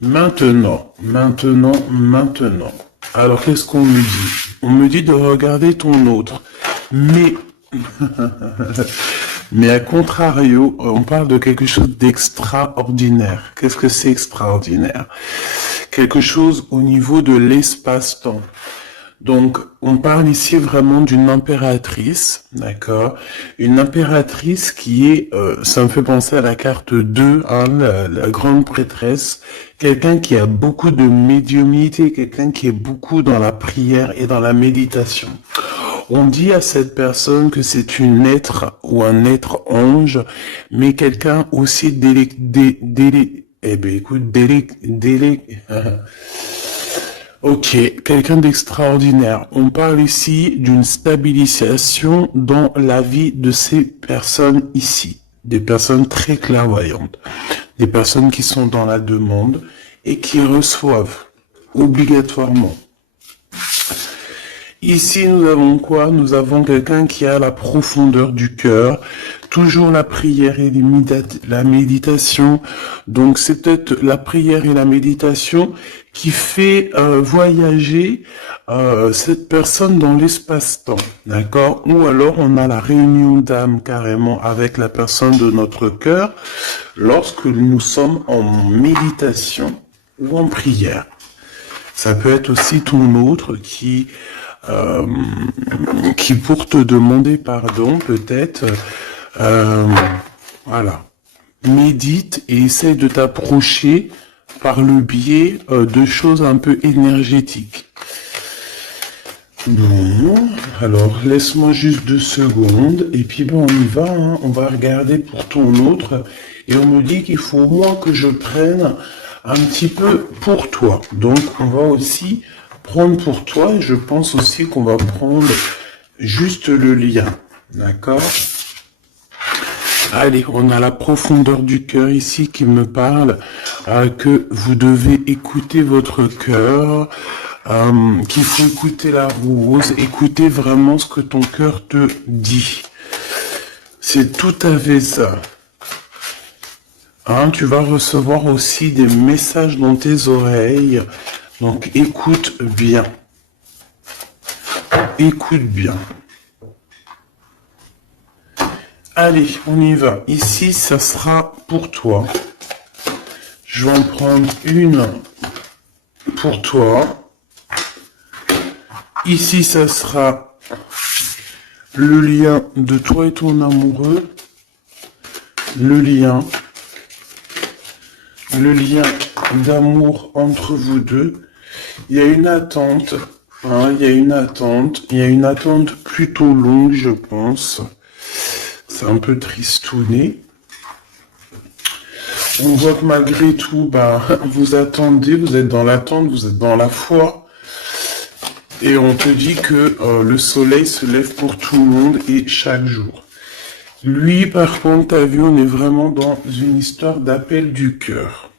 Maintenant, maintenant. Alors, qu'est-ce qu'on me dit? On me dit de regarder ton autre. Mais, mais à contrario, on parle de quelque chose d'extraordinaire. Qu'est-ce que c'est extraordinaire? Quelque chose au niveau de l'espace-temps. Donc, on parle ici vraiment d'une impératrice, d'accord? Une impératrice qui est, ça me fait penser à la carte 2, hein, la grande prêtresse, quelqu'un qui a beaucoup de médiumnité, quelqu'un qui est beaucoup dans la prière et dans la méditation. On dit à cette personne que c'est une être ou un être ange, mais quelqu'un aussi Ok, quelqu'un d'extraordinaire. On parle ici d'une stabilisation dans la vie de ces personnes ici. Des personnes très clairvoyantes. Des personnes qui sont dans la demande et qui reçoivent obligatoirement. Ici, nous avons quoi? Nous avons quelqu'un qui a la profondeur du cœur, toujours la prière et la méditation. Donc, c'est peut-être la prière et la méditation qui fait voyager cette personne dans l'espace-temps, d'accord? Ou alors, on a la réunion d'âme carrément avec la personne de notre cœur lorsque nous sommes en méditation ou en prière. Ça peut être aussi ton autre qui pour te demander pardon, peut-être, voilà, médite et essaye de t'approcher par le biais de choses un peu énergétiques. Bon, alors laisse-moi juste 2 secondes et puis bon, on y va, hein, on va regarder pour ton autre et on me dit qu'il faut au moins que je prenne un petit peu pour toi. Donc on va aussi prendre pour toi et je pense aussi qu'on va prendre juste le lien, d'accord? Allez, on a la profondeur du cœur ici qui me parle que vous devez écouter votre cœur, qu'il faut écouter la rose, écouter vraiment ce que ton cœur te dit. C'est tout à fait ça. Hein, tu vas recevoir aussi des messages dans tes oreilles. Donc, écoute bien. Écoute bien. Allez, on y va. Ici, ça sera pour toi. Je vais en prendre une pour toi. Ici, ça sera le lien de toi et ton amoureux. Le lien d'amour entre vous deux. Il y a une attente, hein, il y a une attente plutôt longue, je pense. C'est un peu tristouné. On voit que malgré tout, vous attendez, vous êtes dans l'attente, vous êtes dans la foi. Et on te dit que le soleil se lève pour tout le monde et chaque jour. Lui, par contre, t'as vu, on est vraiment dans une histoire d'appel du cœur.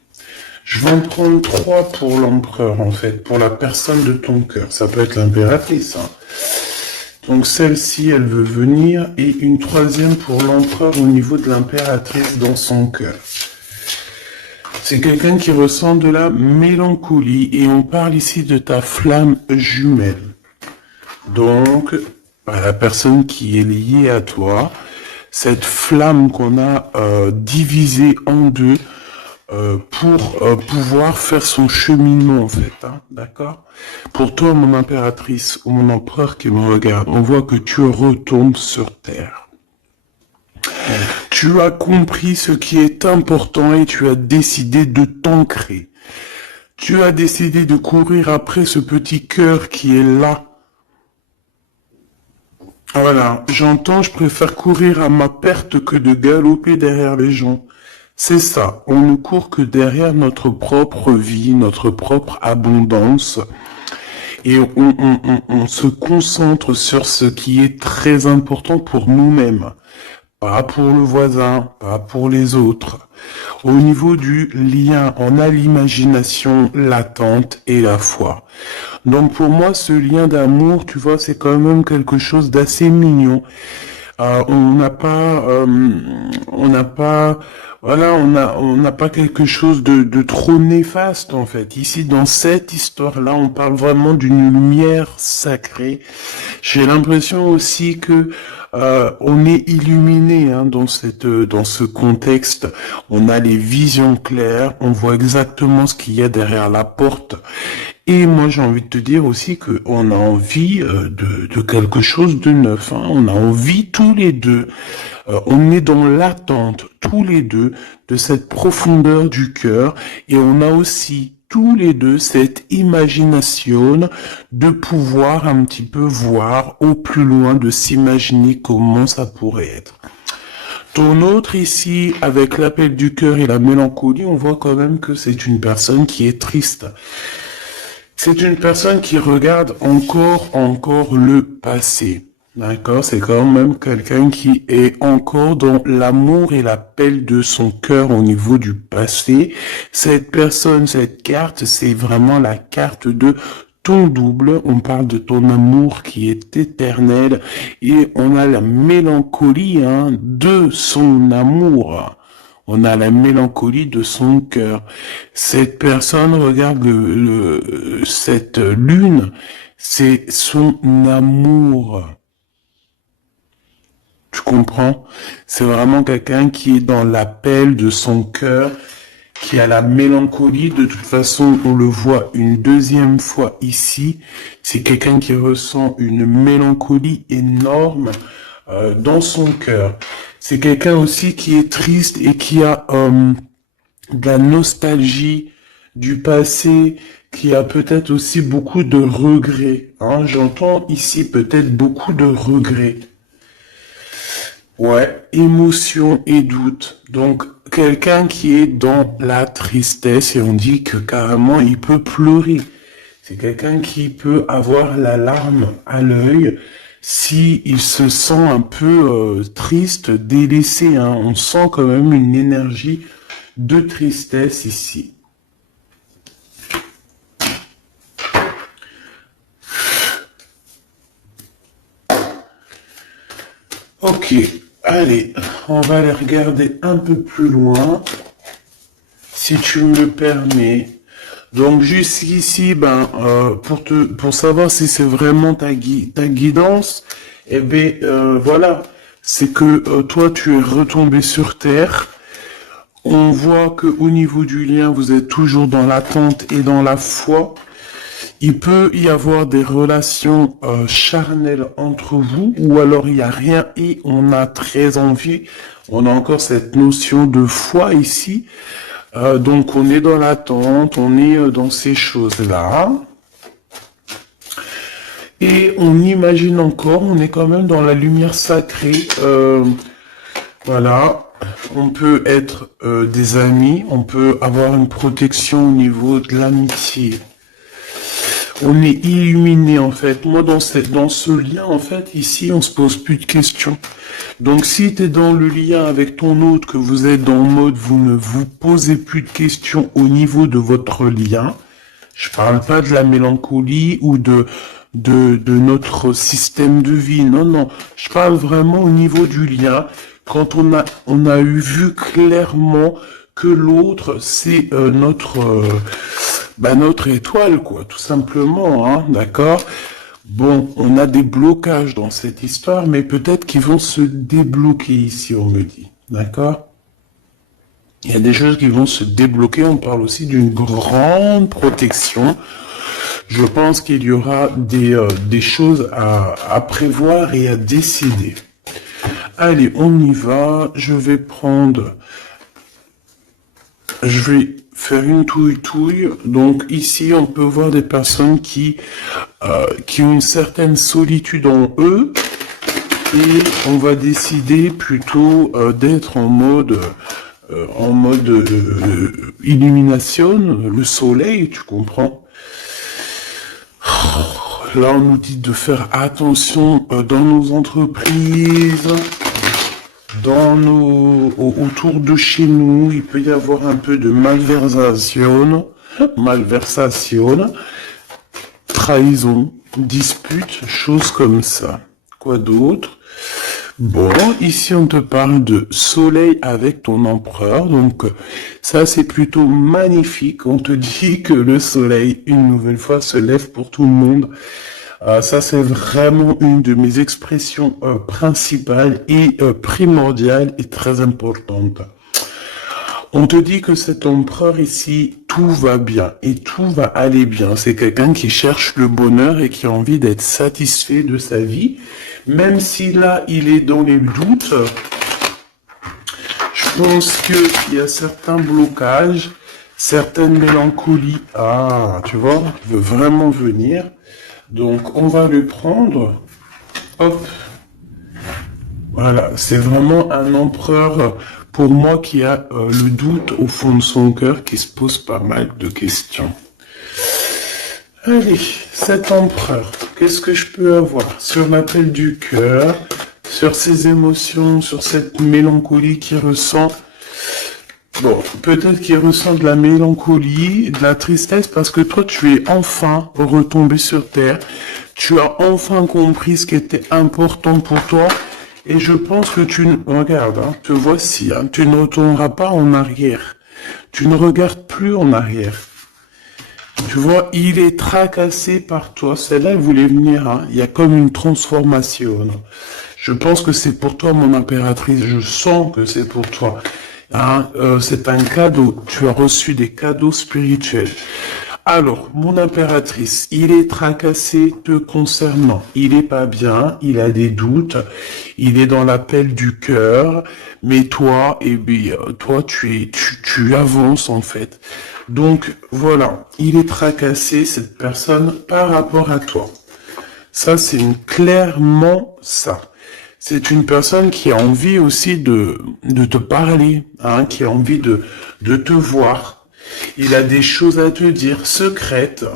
Je vais en prendre 3 pour l'empereur, en fait, pour la personne de ton cœur. Ça peut être l'impératrice, hein. Donc celle-ci, elle veut venir, et une 3e pour l'empereur au niveau de l'impératrice dans son cœur. C'est quelqu'un qui ressent de la mélancolie, et on parle ici de ta flamme jumelle. Donc, la personne qui est liée à toi, cette flamme qu'on a divisée en 2, pour pouvoir faire son cheminement en fait, hein, d'accord? Pour toi, mon impératrice ou mon empereur qui me regarde, on voit que tu retournes sur Terre. Tu as compris ce qui est important et tu as décidé de t'ancrer. Tu as décidé de courir après ce petit cœur qui est là. Voilà, j'entends, je préfère courir à ma perte que de galoper derrière les gens. C'est ça, on ne court que derrière notre propre vie, notre propre abondance, et on se concentre sur ce qui est très important pour nous-mêmes, pas pour le voisin, pas pour les autres. Au niveau du lien, on a l'imagination, l'attente et la foi. Donc pour moi, ce lien d'amour, tu vois, c'est quand même quelque chose d'assez mignon. On n'a pas, voilà, on n'a pas quelque chose de trop néfaste en fait. Ici, dans cette histoire-là, on parle vraiment d'une lumière sacrée. J'ai l'impression aussi que on est illuminé hein, dans ce contexte. On a les visions claires, on voit exactement ce qu'il y a derrière la porte. Et moi, j'ai envie de te dire aussi que on a envie de quelque chose de neuf. Hein. On a envie tous les deux. On est dans l'attente tous les deux de cette profondeur du cœur et on a aussi tous les deux cette imagination de pouvoir un petit peu voir au plus loin, de s'imaginer comment ça pourrait être. Ton autre ici, avec l'appel du cœur et la mélancolie, on voit quand même que c'est une personne qui est triste. C'est une personne qui regarde encore le passé. D'accord, c'est quand même quelqu'un qui est encore dans l'amour et l'appel de son cœur au niveau du passé. Cette personne, cette carte, c'est vraiment la carte de ton double. On parle de ton amour qui est éternel et on a la mélancolie hein, de son amour. On a la mélancolie de son cœur. Cette personne regarde cette lune, c'est son amour. Tu comprends? C'est vraiment quelqu'un qui est dans l'appel de son cœur, qui a la mélancolie. De toute façon, on le voit une deuxième fois ici. C'est quelqu'un qui ressent une mélancolie énorme dans son cœur. C'est quelqu'un aussi qui est triste et qui a de la nostalgie du passé, qui a peut-être aussi beaucoup de regrets. Hein. J'entends ici peut-être beaucoup de regrets. Ouais, émotion et doute. Donc, quelqu'un qui est dans la tristesse et on dit que carrément il peut pleurer. C'est quelqu'un qui peut avoir la larme à l'œil si il se sent un peu triste, délaissé. Hein. On sent quand même une énergie de tristesse ici. Ok, allez, on va aller regarder un peu plus loin, si tu me le permets. Donc jusqu'ici, pour savoir si c'est vraiment ta guidance, eh bien voilà, c'est que toi tu es retombé sur terre. On voit que au niveau du lien, vous êtes toujours dans l'attente et dans la foi. Il peut y avoir des relations charnelles entre vous, ou alors il n'y a rien et on a très envie. On a encore cette notion de foi ici. Donc on est dans l'attente, on est dans ces choses-là. Et on imagine encore, on est quand même dans la lumière sacrée. Voilà, on peut être des amis, on peut avoir une protection au niveau de l'amitié. On est illuminé en fait. Moi dans ce lien en fait, ici on se pose plus de questions. Donc si tu es dans le lien avec ton autre, que vous êtes dans le mode vous ne vous posez plus de questions au niveau de votre lien, je parle pas de la mélancolie ou de notre système de vie, non, non, je parle vraiment au niveau du lien, quand on a eu vu clairement que l'autre c'est notre étoile, quoi, tout simplement, hein, d'accord? Bon, on a des blocages dans cette histoire, mais peut-être qu'ils vont se débloquer ici, on me dit, d'accord? Il y a des choses qui vont se débloquer, on parle aussi d'une grande protection. Je pense qu'il y aura des choses à prévoir et à décider. Allez, on y va, je vais faire une touille. Donc ici, on peut voir des personnes qui ont une certaine solitude en eux. Et on va décider plutôt d'être en mode illumination, le soleil, tu comprends. Là, on nous dit de faire attention dans nos entreprises, autour de chez nous, il peut y avoir un peu de malversation, trahison, dispute, choses comme ça. Quoi d'autre? Bon, ici on te parle de soleil avec ton empereur, donc ça c'est plutôt magnifique. On te dit que le soleil, une nouvelle fois, se lève pour tout le monde. Ça c'est vraiment une de mes expressions principales et primordiales et très importantes. On te dit que cet empereur ici, tout va bien et tout va aller bien. C'est quelqu'un qui cherche le bonheur et qui a envie d'être satisfait de sa vie. Même si là, il est dans les doutes, je pense qu'il y a certains blocages, certaines mélancolies. Ah, tu vois, il veut vraiment venir. Donc, on va le prendre. Hop. Voilà, c'est vraiment un empereur pour moi qui a le doute au fond de son cœur, qui se pose pas mal de questions. Allez, cet empereur, qu'est-ce que je peux avoir sur l'appel du cœur, sur ses émotions, sur cette mélancolie qu'il ressent? Bon, peut-être qu'il ressent de la mélancolie, de la tristesse, parce que toi, tu es enfin retombé sur terre. Tu as enfin compris ce qui était important pour toi. Et je pense que regarde, hein, te voici, hein, tu ne retourneras pas en arrière. Tu ne regardes plus en arrière. Tu vois, il est tracassé par toi. Celle-là, elle voulait venir, hein. Il y a comme une transformation. Je pense que c'est pour toi, mon impératrice. Je sens que c'est pour toi. Hein, c'est un cadeau. Tu as reçu des cadeaux spirituels. Alors, mon impératrice, il est tracassé te concernant. Il est pas bien, il a des doutes, il est dans l'appel du cœur, mais toi, eh bien, toi, tu avances en fait. Donc, voilà, il est tracassé, cette personne, par rapport à toi. Ça, c'est clairement ça. C'est une personne qui a envie aussi de te parler, hein, qui a envie de te voir. Il a des choses à te dire secrètes.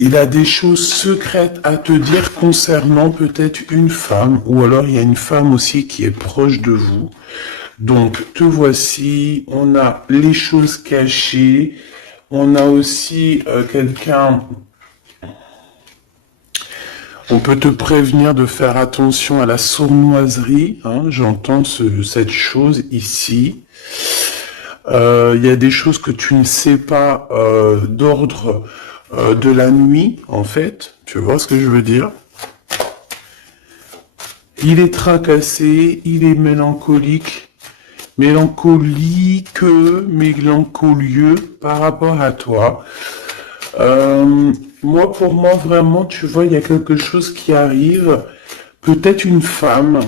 Il a des choses secrètes à te dire concernant peut-être une femme, ou alors il y a une femme aussi qui est proche de vous. Donc, te voici, on a les choses cachées, on a aussi quelqu'un... On peut te prévenir de faire attention à la sournoiserie, hein, j'entends cette chose ici. Il y a des choses que tu ne sais pas d'ordre de la nuit, en fait. Tu vois ce que je veux dire? Il est tracassé, il est mélancolique, mélancolieux par rapport à toi. Moi, pour moi, vraiment, tu vois, il y a quelque chose qui arrive. Peut-être une femme.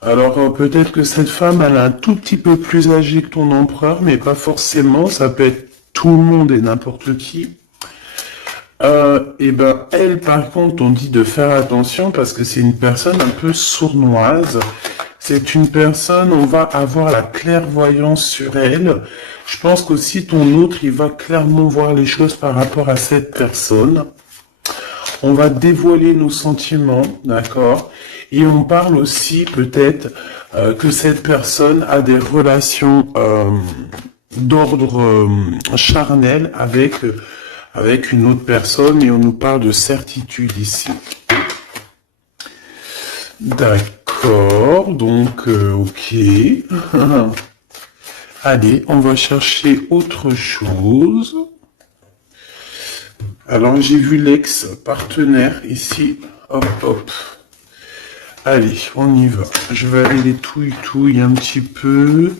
Alors, peut-être que cette femme, elle est un tout petit peu plus âgée que ton empereur, mais pas forcément. Ça peut être tout le monde et n'importe qui. Et ben, elle, par contre, on dit de faire attention parce que c'est une personne un peu sournoise. C'est une personne, on va avoir la clairvoyance sur elle. Je pense qu'aussi ton autre, il va clairement voir les choses par rapport à cette personne. On va dévoiler nos sentiments, d'accord? Et on parle aussi peut-être que cette personne a des relations d'ordre charnel avec une autre personne et on nous parle de certitude ici. D'accord, donc ok. Allez, on va chercher autre chose. Alors j'ai vu l'ex-partenaire ici. Hop, hop. Allez, on y va. Je vais aller les touille un petit peu.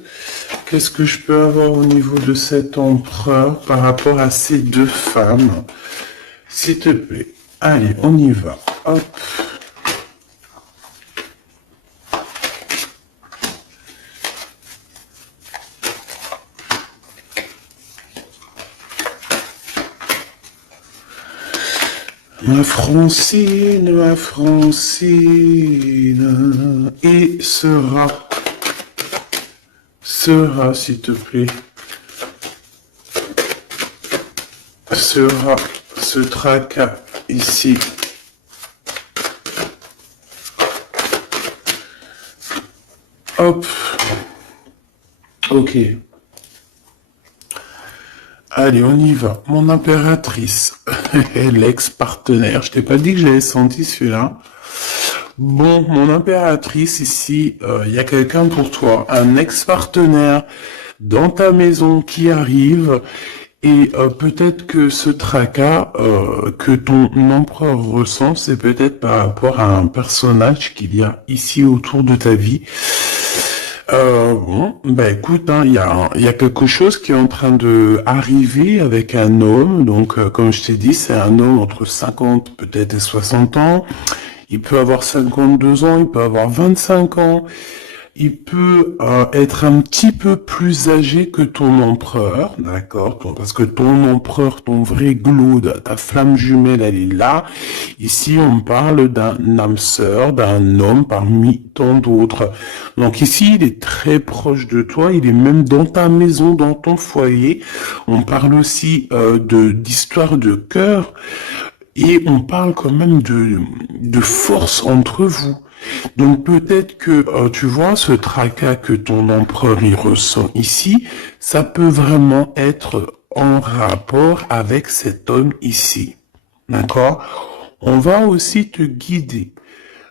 Qu'est-ce que je peux avoir au niveau de cet empereur par rapport à ces deux femmes? S'il te plaît. Allez, on y va. Hop. Ma Francine, et sera, s'il te plaît, sera ce tracas ici. Hop, ok. Allez, on y va. Mon impératrice, l'ex-partenaire. Je t'ai pas dit que j'avais senti celui-là. Bon, mon impératrice, ici, il y a quelqu'un pour toi, un ex-partenaire dans ta maison qui arrive, et peut-être que ce tracas que ton empereur ressent, c'est peut-être par rapport à un personnage qu'il y a ici autour de ta vie. Bon, bah écoute, hein, il y a quelque chose qui est en train de arriver avec un homme. Donc, comme je t'ai dit, c'est un homme entre 50 peut-être et 60 ans. Il peut avoir 52 ans, il peut avoir 25 ans. Il peut être un petit peu plus âgé que ton empereur, d'accord? Parce que ton empereur, ton vrai Glaude, ta flamme jumelle, elle est là. Ici, on parle d'un âme sœur, d'un homme parmi tant d'autres. Donc ici, il est très proche de toi, il est même dans ta maison, dans ton foyer. On parle aussi d'histoire de cœur et on parle quand même de force entre vous. Donc peut-être que, tu vois, ce tracas que ton empereur y ressent ici, ça peut vraiment être en rapport avec cet homme ici. D'accord? On va aussi te guider.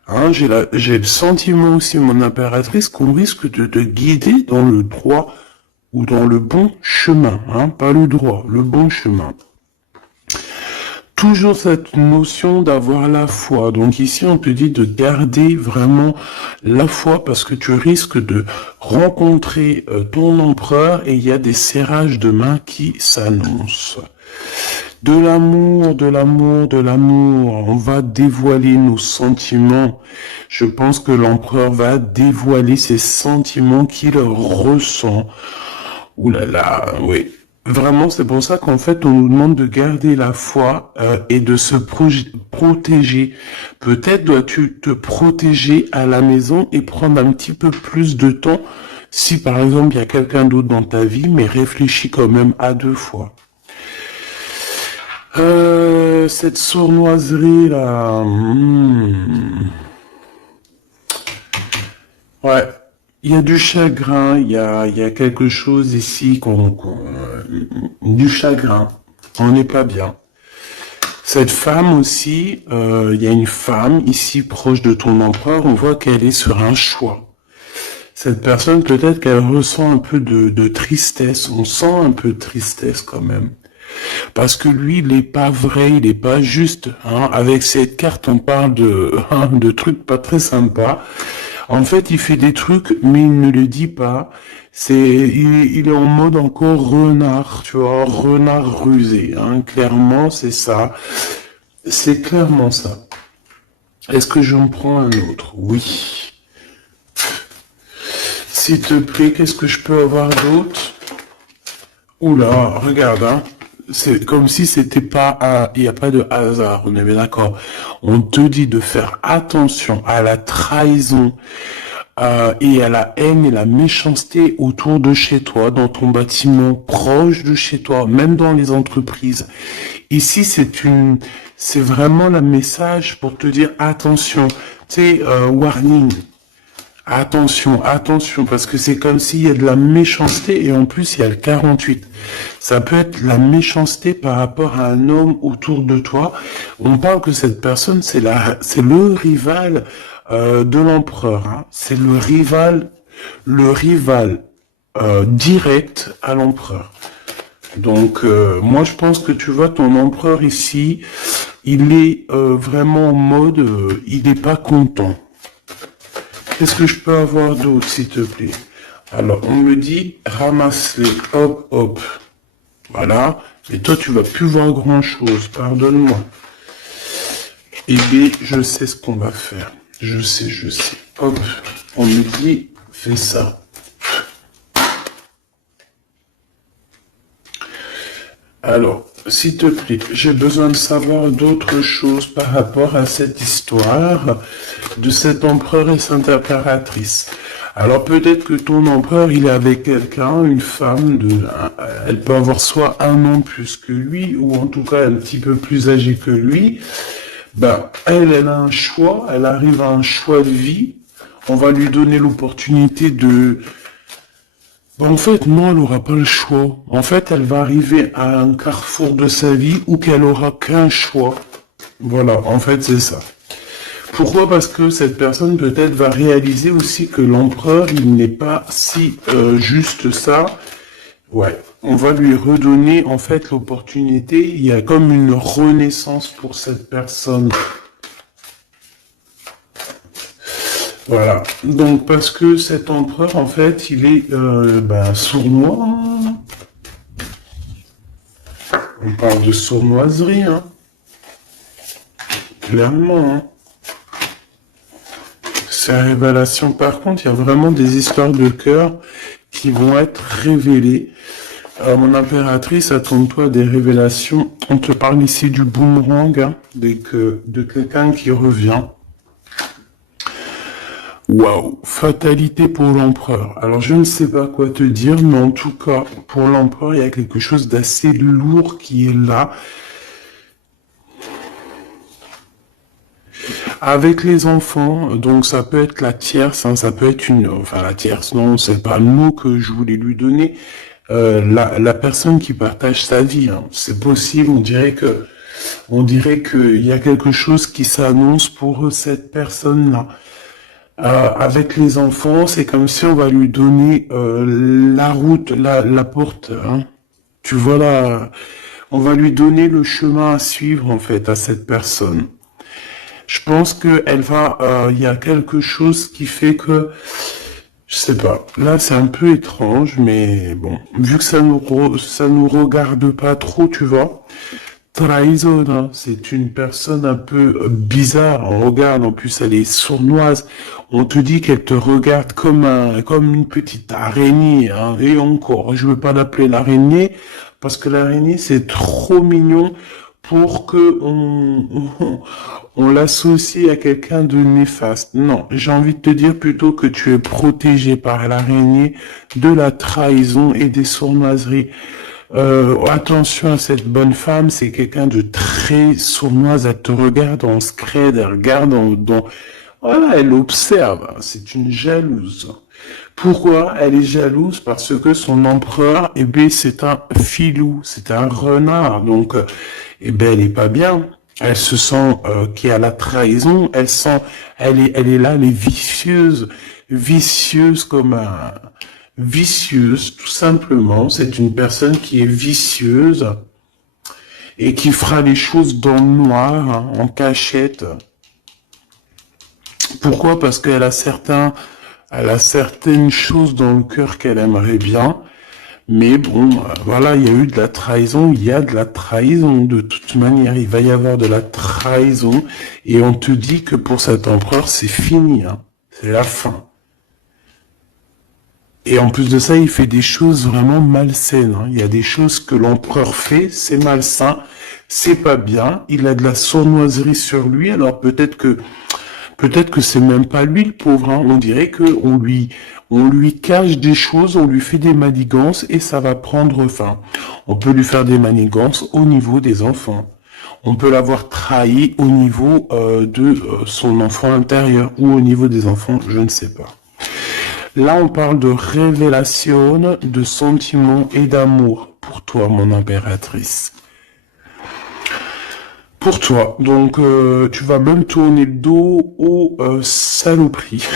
Hein, j'ai le sentiment aussi, mon impératrice, qu'on risque de te guider dans le droit ou dans le bon chemin. Hein, pas le droit, le bon chemin. Toujours cette notion d'avoir la foi. Donc ici, on te dit de garder vraiment la foi parce que tu risques de rencontrer ton empereur et il y a des serrages de main qui s'annoncent. De l'amour, de l'amour, de l'amour. On va dévoiler nos sentiments. Je pense que l'empereur va dévoiler ses sentiments qu'il ressent. Ouh là là, oui. Vraiment, c'est pour ça qu'en fait, on nous demande de garder la foi et de se protéger. Peut-être dois-tu te protéger à la maison et prendre un petit peu plus de temps si, par exemple, il y a quelqu'un d'autre dans ta vie, mais réfléchis quand même à 2 fois. Cette sournoiserie là... Ouais. Il y a du chagrin, il y a quelque chose ici du chagrin. On n'est pas bien. Cette femme aussi, il y a une femme ici proche de ton empereur, on voit qu'elle est sur un choix. Cette personne, peut-être qu'elle ressent un peu de tristesse, on sent un peu de tristesse quand même. Parce que lui, il n'est pas vrai, il n'est pas juste. Hein. Avec cette carte, on parle de trucs pas très sympas. En fait, il fait des trucs, mais il ne le dit pas. Il est en mode encore renard, tu vois, renard rusé. Hein. Clairement, c'est ça. C'est clairement ça. Est-ce que j'en prends un autre? Oui. S'il te plaît, qu'est-ce que je peux avoir d'autre? Oula, regarde, hein. C'est comme si c'était pas il n'y a pas de hasard, on est bien d'accord. On te dit de faire attention à la trahison et à la haine et la méchanceté autour de chez toi, dans ton bâtiment, proche de chez toi, même dans les entreprises. Ici, c'est vraiment le message pour te dire attention, tu sais, warning. Attention, attention, parce que c'est comme s'il y a de la méchanceté et en plus il y a le 48. Ça peut être la méchanceté par rapport à un homme autour de toi. On parle que cette personne, c'est le rival de l'empereur. Hein. C'est le rival direct à l'empereur. Donc moi je pense que tu vois ton empereur ici, il est vraiment en mode, il n'est pas content. Qu'est-ce que je peux avoir d'autre, s'il te plaît? Alors, on me dit, ramasse-les, hop, hop. Voilà. Mais toi, tu vas plus voir grand-chose, pardonne-moi. Eh bien, je sais ce qu'on va faire. Je sais. Hop, on me dit, fais ça. Alors, s'il te plaît, j'ai besoin de savoir d'autres choses par rapport à cette histoire de cet empereur et cette impératrice. Alors peut-être que ton empereur, il est avec quelqu'un, une femme, elle peut avoir soit un an plus que lui, ou en tout cas un petit peu plus âgée que lui. Ben, elle a un choix, elle arrive à un choix de vie. On va lui donner l'opportunité de... Bon, en fait, non, elle n'aura pas le choix. En fait, elle va arriver à un carrefour de sa vie où qu'elle aura qu'un choix. Voilà, en fait, c'est ça. Pourquoi? Parce que cette personne peut-être va réaliser aussi que l'empereur, il n'est pas si juste ça. Ouais, on va lui redonner en fait l'opportunité. Il y a comme une renaissance pour cette personne. Voilà. Donc parce que cet empereur, en fait, il est sournois. On parle de sournoiserie, hein. Clairement, hein. Ces révélations, par contre, il y a vraiment des histoires de cœur qui vont être révélées. Mon impératrice, attends-toi à des révélations. On te parle ici du boomerang, hein, de quelqu'un qui revient. Waouh, fatalité pour l'empereur. Alors je ne sais pas quoi te dire, mais en tout cas, pour l'empereur, il y a quelque chose d'assez lourd qui est là. Avec les enfants, donc ça peut être la tierce, hein, ça peut être la tierce, non, c'est pas le mot que je voulais lui donner. La personne qui partage sa vie, hein, c'est possible. On dirait qu'il y a quelque chose qui s'annonce pour cette personne-là. Avec les enfants, c'est comme si on va lui donner la route, la porte. Hein. Tu vois là, on va lui donner le chemin à suivre en fait à cette personne. Je pense que il y a quelque chose qui fait que, je sais pas. Là, c'est un peu étrange, mais bon, vu que ça nous regarde pas trop, tu vois. Trahison, hein, c'est une personne un peu bizarre. On regarde, en plus, elle est sournoise. On te dit qu'elle te regarde comme une petite araignée, hein. Et encore, je veux pas l'appeler l'araignée, parce que l'araignée, c'est trop mignon pour que on l'associe à quelqu'un de néfaste. Non, j'ai envie de te dire plutôt que tu es protégé par l'araignée de la trahison et des sournoiseries. Attention à cette bonne femme, c'est quelqu'un de très sournoise. Elle te regarde en scred, elle regarde voilà, elle observe. C'est une jalouse. Pourquoi elle est jalouse? Parce que son empereur, c'est un filou, c'est un renard. Donc, elle est pas bien. Elle se sent qu'il y a la trahison. Elle est là, elle est vicieuse comme un vicieuse, tout simplement. C'est une personne qui est vicieuse et qui fera les choses dans le noir, hein, en cachette. Pourquoi? Parce qu'elle a certaines choses dans le cœur qu'elle aimerait bien. Mais bon, voilà, il y a eu de la trahison, il y a de la trahison. De toute manière, il va y avoir de la trahison. Et on te dit que pour cet empereur, c'est fini, hein. C'est la fin. Et en plus de ça, il fait des choses vraiment malsaines, hein. Il y a des choses que l'empereur fait, c'est malsain, c'est pas bien. Il a de la sournoiserie sur lui, alors peut-être que c'est même pas lui le pauvre, hein. On dirait que on lui cache des choses, on lui fait des manigances et ça va prendre fin. On peut lui faire des manigances au niveau des enfants. On peut l'avoir trahi au niveau de son enfant intérieur ou au niveau des enfants, je ne sais pas. Là, on parle de révélation, de sentiments et d'amour pour toi, mon impératrice. Pour toi, donc tu vas même tourner le dos aux saloperies,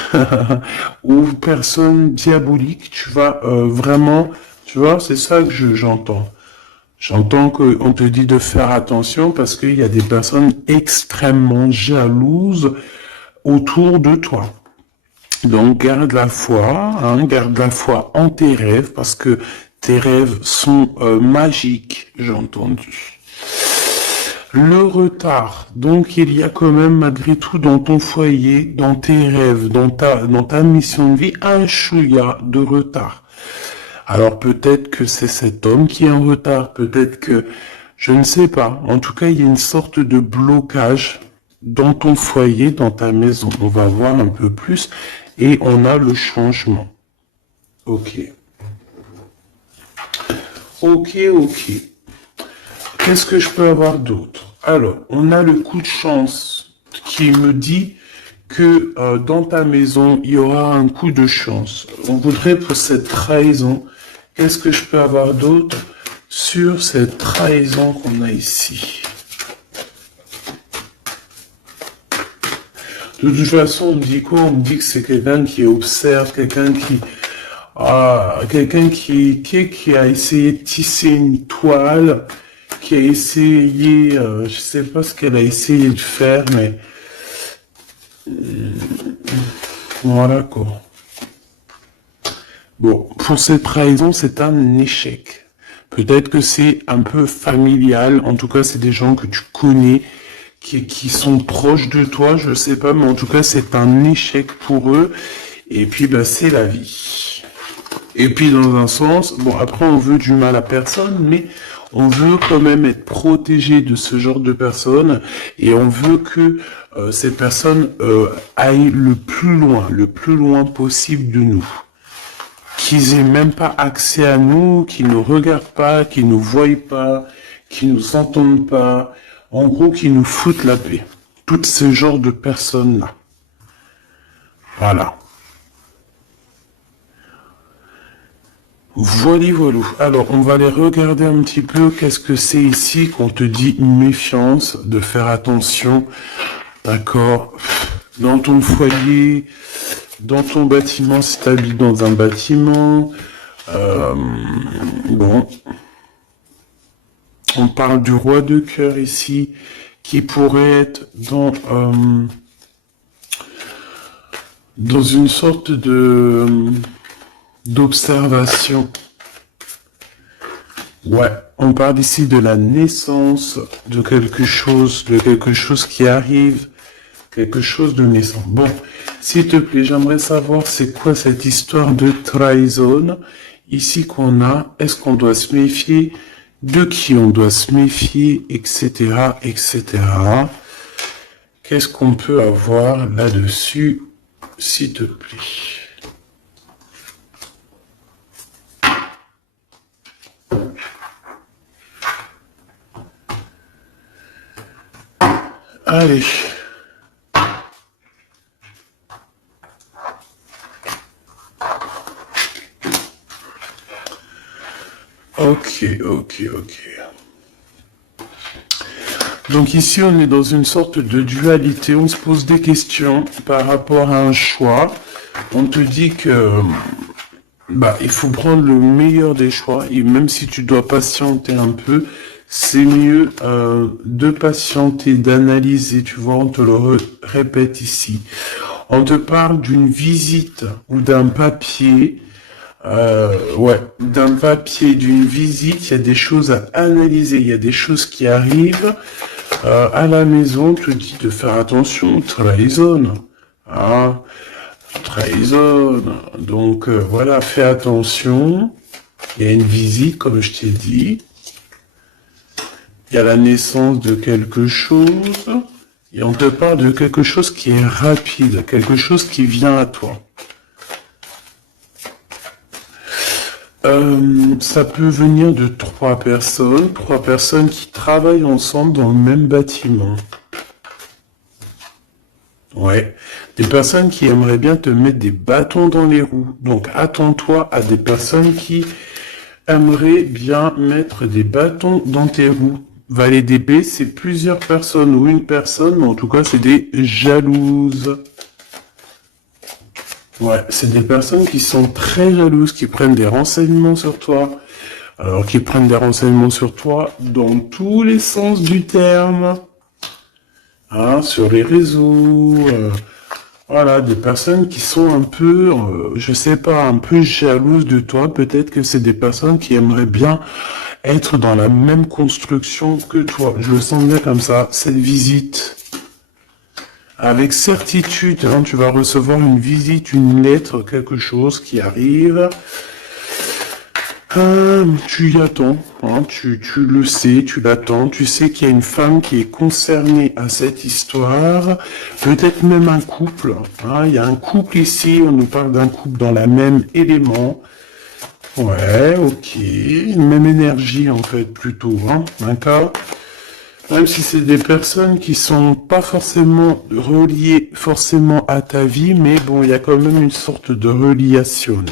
aux personnes diaboliques. Tu vas vraiment, tu vois, c'est ça que j'entends. J'entends qu'on te dit de faire attention parce qu'il y a des personnes extrêmement jalouses autour de toi. Donc garde la foi, hein, garde la foi en tes rêves parce que tes rêves sont magiques, j'ai entendu. Le retard, donc il y a quand même malgré tout dans ton foyer, dans tes rêves, dans ta mission de vie, un chouïa de retard. Alors peut-être que c'est cet homme qui est en retard, peut-être que, je ne sais pas. En tout cas, il y a une sorte de blocage dans ton foyer, dans ta maison. On va voir un peu plus et on a le changement. Ok. Ok. Qu'est-ce que je peux avoir d'autre? Alors, on a le coup de chance qui me dit que dans ta maison, il y aura un coup de chance. On voudrait pour cette trahison, qu'est-ce que je peux avoir d'autre sur cette trahison qu'on a ici? De toute façon, on me dit quoi? On me dit que c'est quelqu'un qui observe, quelqu'un qui a essayé de tisser une toile, qui a essayé, je sais pas ce qu'elle a essayé de faire, mais voilà quoi. Bon, pour cette trahison, c'est un échec. Peut-être que c'est un peu familial, en tout cas c'est des gens que tu connais, qui sont proches de toi, je sais pas, mais en tout cas c'est un échec pour eux, et puis bah c'est la vie. Et puis dans un sens, bon après on veut du mal à personne, mais on veut quand même être protégé de ce genre de personnes, et on veut que ces personnes aillent le plus loin possible de nous. Qu'ils aient même pas accès à nous, qu'ils nous regardent pas, qu'ils nous voient pas, qu'ils nous entendent pas, en gros qu'ils nous foutent la paix. Toutes ces genres de personnes-là. Voilà. Voilà, voilà. Alors, on va aller regarder un petit peu qu'est-ce que c'est ici qu'on te dit méfiance, de faire attention, d'accord, dans ton foyer, dans ton bâtiment, si tu habites dans un bâtiment, bon, on parle du roi de cœur ici, qui pourrait être dans une sorte d'observation. Ouais, on parle ici de la naissance de quelque chose qui arrive, quelque chose de naissant. Bon, s'il te plaît, j'aimerais savoir c'est quoi cette histoire de trahison ici qu'on a. Est-ce qu'on doit se méfier? De qui on doit se méfier, etc., etc. Qu'est-ce qu'on peut avoir là-dessus, s'il te plaît? Allez. Ok. Donc ici, on est dans une sorte de dualité. On se pose des questions par rapport à un choix. On te dit que il faut prendre le meilleur des choix. Et même si tu dois patienter un peu, c'est mieux de patienter, d'analyser. Tu vois, on te le répète ici. On te parle d'une visite ou d'un papier. D'un papier, d'une visite, il y a des choses à analyser, il y a des choses qui arrivent. À la maison, on te dit de faire attention, trahison. Ah, trahison. Donc voilà, fais attention. Il y a une visite, comme je t'ai dit. Il y a la naissance de quelque chose. Et on te parle de quelque chose qui est rapide, quelque chose qui vient à toi. Ça peut venir de trois personnes qui travaillent ensemble dans le même bâtiment. Ouais, des personnes qui aimeraient bien te mettre des bâtons dans les roues. Donc attends-toi à des personnes qui aimeraient bien mettre des bâtons dans tes roues. Valet d'épée, c'est plusieurs personnes ou une personne, mais en tout cas c'est des jalouses. Ouais, c'est des personnes qui sont très jalouses, qui prennent des renseignements sur toi. Alors, qui prennent des renseignements sur toi dans tous les sens du terme. Hein, sur les réseaux. Voilà, des personnes qui sont un peu, je sais pas, un peu jalouses de toi. Peut-être que c'est des personnes qui aimeraient bien être dans la même construction que toi. Je le sens bien comme ça, cette visite. Avec certitude, hein, tu vas recevoir une visite, une lettre, quelque chose qui arrive. Tu y attends, hein, tu le sais, tu l'attends, tu sais qu'il y a une femme qui est concernée à cette histoire, peut-être même un couple. Hein, il y a un couple ici, on nous parle d'un couple dans la même élément. Ouais, ok, même énergie en fait plutôt, hein, d'accord. Même si c'est des personnes qui sont pas forcément reliées forcément à ta vie, mais bon, il y a quand même une sorte de reliation.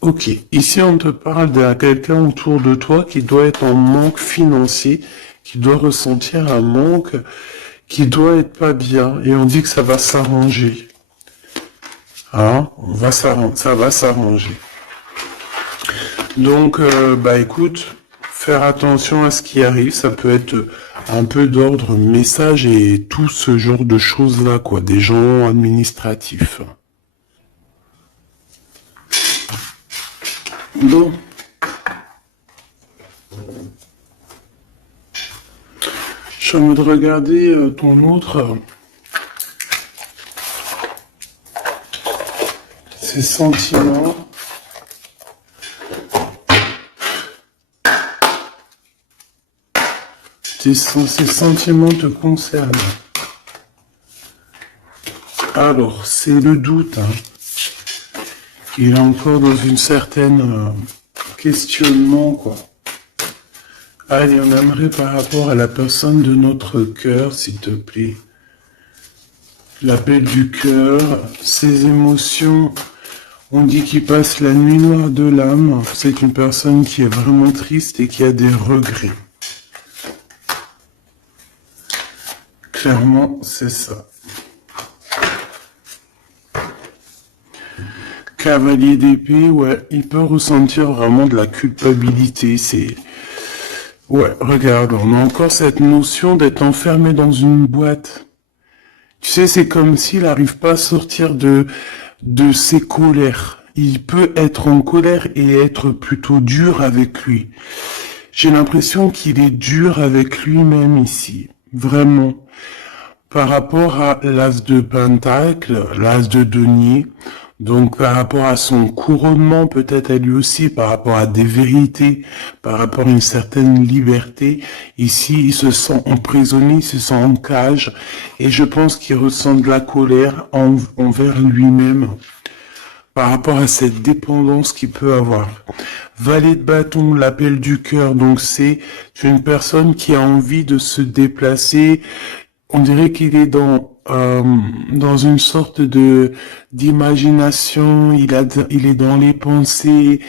Ok, ici on te parle de quelqu'un autour de toi qui doit être en manque financier, qui doit ressentir un manque, qui doit être pas bien, et on dit que ça va s'arranger. Hein, ça va s'arranger. Donc, bah écoute, faire attention à ce qui arrive, ça peut être un peu d'ordre message et tout ce genre de choses-là, quoi, des gens administratifs. Bon. Je suis en train de regarder ton autre, ses sentiments. Ces sentiments te concernent. Alors, c'est le doute. Hein. Il est encore dans une certaine questionnement, quoi. Allez, on aimerait par rapport à la personne de notre cœur, s'il te plaît. L'appel du cœur, ses émotions. On dit qu'il passe la nuit noire de l'âme. C'est une personne qui est vraiment triste et qui a des regrets. Clairement, c'est ça. Cavalier d'épée, ouais, il peut ressentir vraiment de la culpabilité. Ouais, regarde, on a encore cette notion d'être enfermé dans une boîte. Tu sais, c'est comme s'il n'arrive pas à sortir de ses colères. Il peut être en colère et être plutôt dur avec lui. J'ai l'impression qu'il est dur avec lui-même ici. Vraiment. Par rapport à l'as de Pentacle, l'as de denier, donc par rapport à son couronnement, peut-être à lui aussi, par rapport à des vérités, par rapport à une certaine liberté, ici il se sent emprisonné, il se sent en cage, et je pense qu'il ressent de la colère envers lui-même, par rapport à cette dépendance qu'il peut avoir. Valet de bâton, l'appel du cœur, donc c'est une personne qui a envie de se déplacer. On dirait qu'il est dans une sorte d'imagination, il est dans les pensées.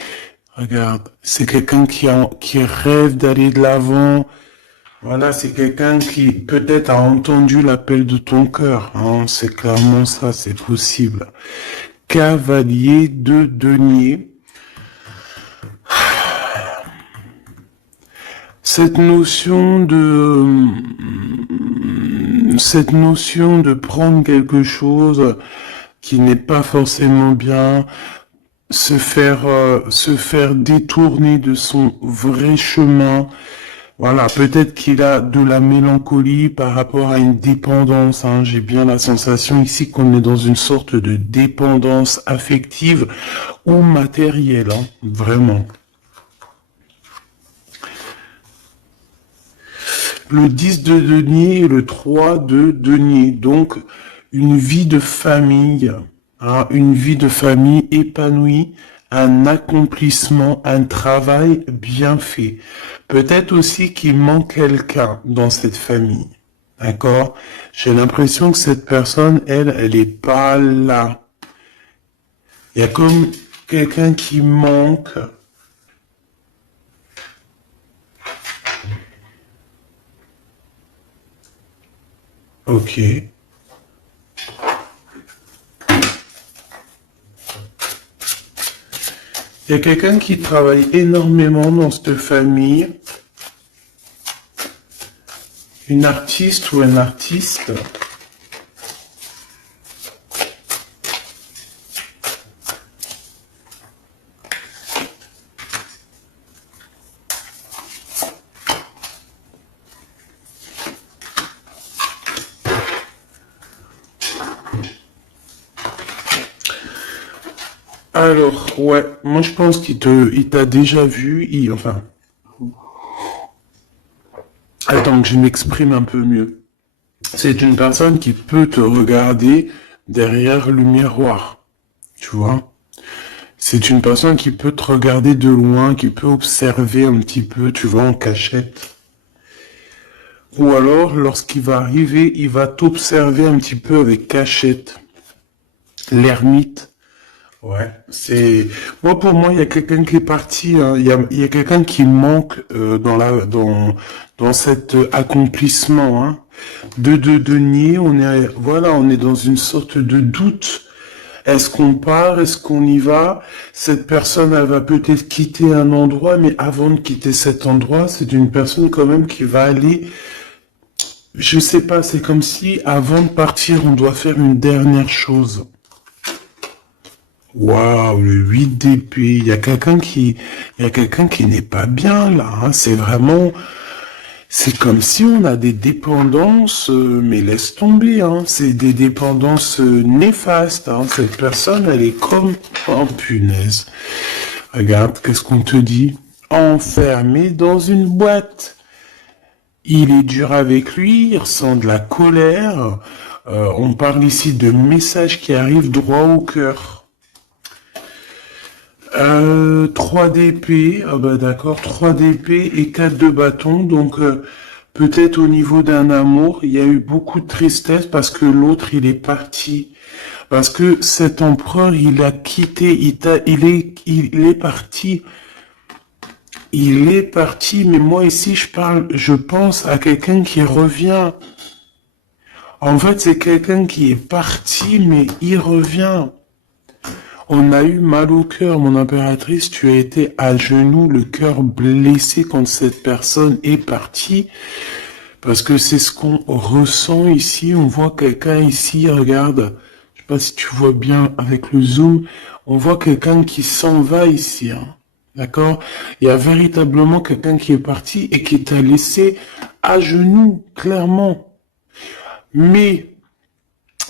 Regarde, c'est quelqu'un qui rêve d'aller de l'avant. Voilà, c'est quelqu'un qui peut-être a entendu l'appel de ton cœur. Hein, c'est clairement ça, c'est possible. Cavalier de denier. Cette notion de prendre quelque chose qui n'est pas forcément bien, se faire détourner de son vrai chemin. Voilà, peut-être qu'il a de la mélancolie par rapport à une dépendance. Hein. J'ai bien la sensation ici qu'on est dans une sorte de dépendance affective ou matérielle, hein, vraiment. Le 10 de denier et le 3 de denier. Donc, une vie de famille, hein, une vie de famille épanouie, un accomplissement, un travail bien fait. Peut-être aussi qu'il manque quelqu'un dans cette famille. D'accord? J'ai l'impression que cette personne, elle est pas là. Il y a comme quelqu'un qui manque. Ok. Il y a quelqu'un qui travaille énormément dans cette famille. Une artiste ou un artiste. Alors, ouais, moi je pense il t'a déjà vu, enfin, attends que je m'exprime un peu mieux. C'est une personne qui peut te regarder derrière le miroir, tu vois. C'est une personne qui peut te regarder de loin, qui peut observer un petit peu, tu vois, en cachette. Ou alors, lorsqu'il va arriver, il va t'observer un petit peu avec cachette. L'ermite. Ouais, moi pour moi il y a quelqu'un qui est parti, hein. Il y a quelqu'un qui manque dans cet accomplissement, hein. De denier, voilà, on est dans une sorte de doute. Est-ce qu'on part? Est-ce qu'on y va? Cette personne, elle va peut-être quitter un endroit, mais avant de quitter cet endroit, c'est une personne quand même qui va aller, je sais pas, c'est comme si avant de partir, on doit faire une dernière chose. Waouh, le 8 d'épée, il y a quelqu'un qui n'est pas bien là, hein. C'est vraiment, c'est comme si on a des dépendances, mais laisse tomber, hein. C'est des dépendances néfastes, hein. Cette personne, elle est comme, oh punaise. Regarde, qu'est-ce qu'on te dit? Enfermé dans une boîte. Il est dur avec lui, il ressent de la colère. On parle ici de messages qui arrivent droit au cœur. 3 d'épée, ah bah d'accord, 3 d'épée et 4 de bâton, donc peut-être au niveau d'un amour, il y a eu beaucoup de tristesse parce que l'autre il est parti, parce que cet empereur il a quitté, il est parti, mais moi ici je pense à quelqu'un qui revient. En fait c'est quelqu'un qui est parti mais il revient. On a eu mal au cœur, mon impératrice, tu as été à genoux, le cœur blessé quand cette personne est partie, parce que c'est ce qu'on ressent ici, on voit quelqu'un ici, regarde, je sais pas si tu vois bien avec le zoom, on voit quelqu'un qui s'en va ici, hein, d'accord? Il y a véritablement quelqu'un qui est parti et qui t'a laissé à genoux, clairement. Mais,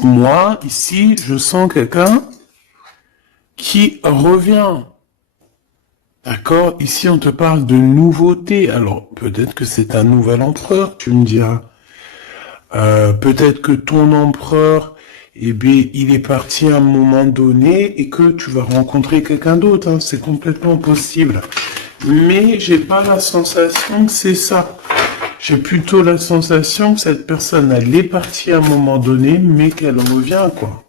moi, ici, je sens quelqu'un qui revient. D'accord? Ici, on te parle de nouveauté. Alors, peut-être que c'est un nouvel empereur, tu me diras. Peut-être que ton empereur, eh bien, il est parti à un moment donné et que tu vas rencontrer quelqu'un d'autre, hein. C'est complètement possible. Mais j'ai pas la sensation que c'est ça. J'ai plutôt la sensation que cette personne, elle est partie à un moment donné, mais qu'elle revient, quoi.